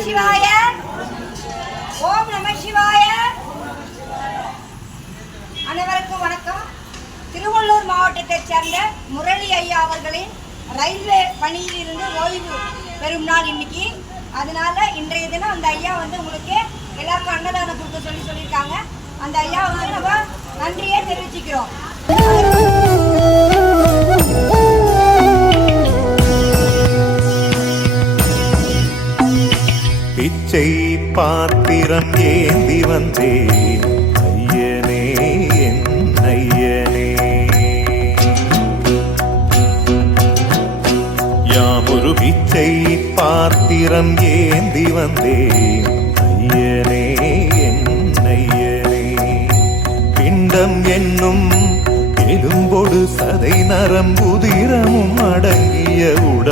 சிவாய ஓம் நம சிவாய அனைவருக்கும் வணக்கம். திருவள்ளூர் மாவட்டத்தைச் சேர்ந்த முரளி ஐயா அவர்களின் ரயில்வே பணியிலிருந்து ஓய்வு பெறும் நாள் இன்னைக்கு. அதனால இன்றைய தினம் அந்த ஐயா வந்து உங்களுக்கு எல்லாருக்கும் அன்னதானம் கொடுக்க சொல்லி சொல்லியிருக்காங்க. அந்த ஐயா வந்து நம்ம நன்றியே தெரிவிச்சுக்கிறோம். இச்சை பாத்திரம் ஏந்தி வந்தேன். ஐயனே என் ஐயனே. யாமொரு இச்சை பாத்திரம் ஏந்தி வந்தேன். ஐயனே என் ஐயனே. பிண்டம் என்னும் எலும்பொடு சதை நரம்புதிரமும் அடங்கிய உடல்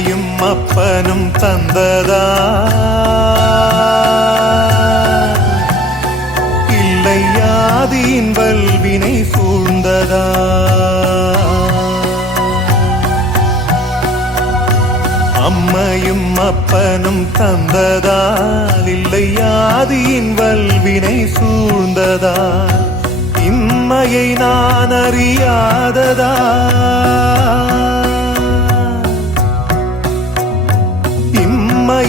அம்மையும் அப்பனும் தந்ததா? இல்லை ஆதியின் வல்வினை சூழ்ந்ததா? அம்மையும் அப்பனும் தந்ததால் இல்லை ஆதியின் வல்வினை சூழ்ந்ததா? இம்மையை நான் அறியாததா?